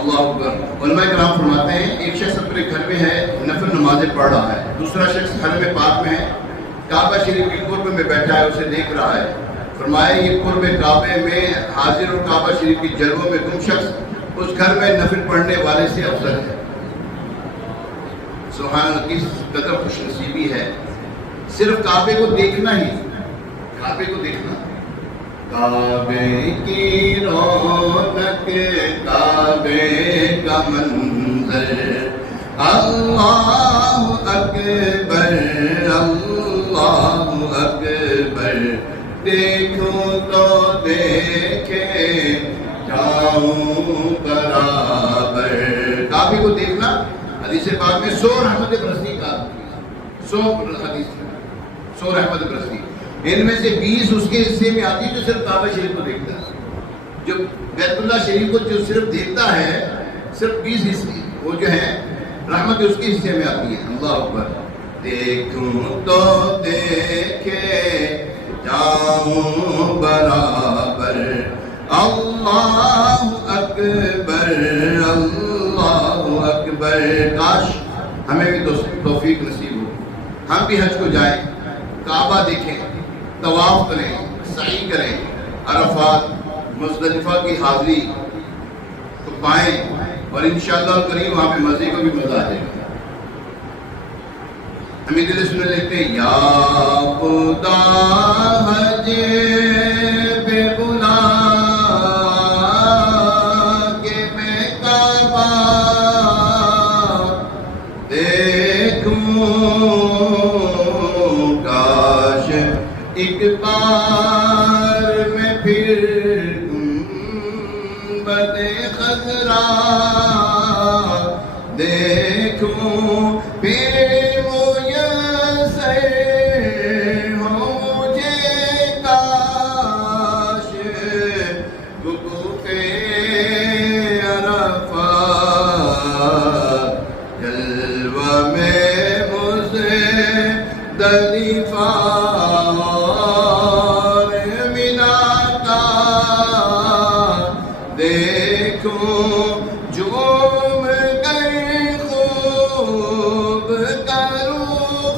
اللہ اکبر۔ علماء کرام فرماتے ہیں ایک شخص اپنے گھر میں ہے، نفل نمازیں پڑھ رہا ہے، دوسرا شخص حرم پاک میں ہے، کعبہ شریف کے قرب میں بیٹھا ہے، اسے دیکھ رہا ہے۔ فرمایا یہ قرب کعبے میں حاضر اور کعبہ شریف کی جلووں میں گم شخص اس گھر میں نفل پڑھنے والے سے افضل ہے۔ سبحان اللہ، کس قدر خوش نصیبی ہے صرف کعبے کو دیکھنا ہی، کعبے کو دیکھنا۔ کعبے کی رونق، کعبے کا منظر، اللہ اکبر اللہ اکبر، دیکھوں تو دیکھے جاؤں برابر۔ کعبے کو دیکھنا حدیث پاک میں 100 رحمت برسی کا 100 حدیث 100 رحمت برسی، ان میں سے 20 اس کے حصے میں آتی ہے جو صرف کعبہ شریف کو دیکھتا ہے۔ جو بیت اللہ شریف کو جو صرف دیکھتا ہے، صرف 20 حصے وہ جو ہے رحمت اس کے حصے میں آتی ہے۔ اللہ اکبر، دیکھوں تو دیکھے جاؤں برابر، اللہ اکبر اللہ اکبر۔ کاش ہمیں بھی توفیق نصیب ہو، ہم بھی حج کو جائیں، کعبہ دیکھیں، طواف کریں، سعی کریں، عرفات مزدلفہ کی حاضری کو پائیں، اور انشاءاللہ الکریم وہاں پہ مزے کو بھی مزہ آ جائے گا۔ ہمیں دل سنے لیتے ہیں، یا خدا حج پہ بلا کے میں کعبہ دیکھوں، کاش ایک بار میں پھر گنبد خضرا دیکھوں، پھر میسر ہو مجھے کاش وقوف عرفات، جلوہ میں مزدلفہ دیکھوں، جھوم گئے خوب کروں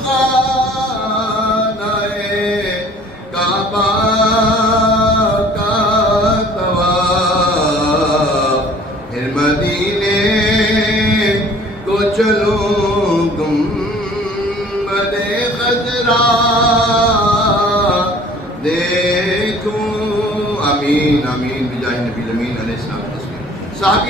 خانہ کعبہ کا طواف، پھر مدینے کو چلوں گنبد خضرا دیکھوں۔ آمین آمین بجاہ نبی الامین علیہ السلام۔ صحابی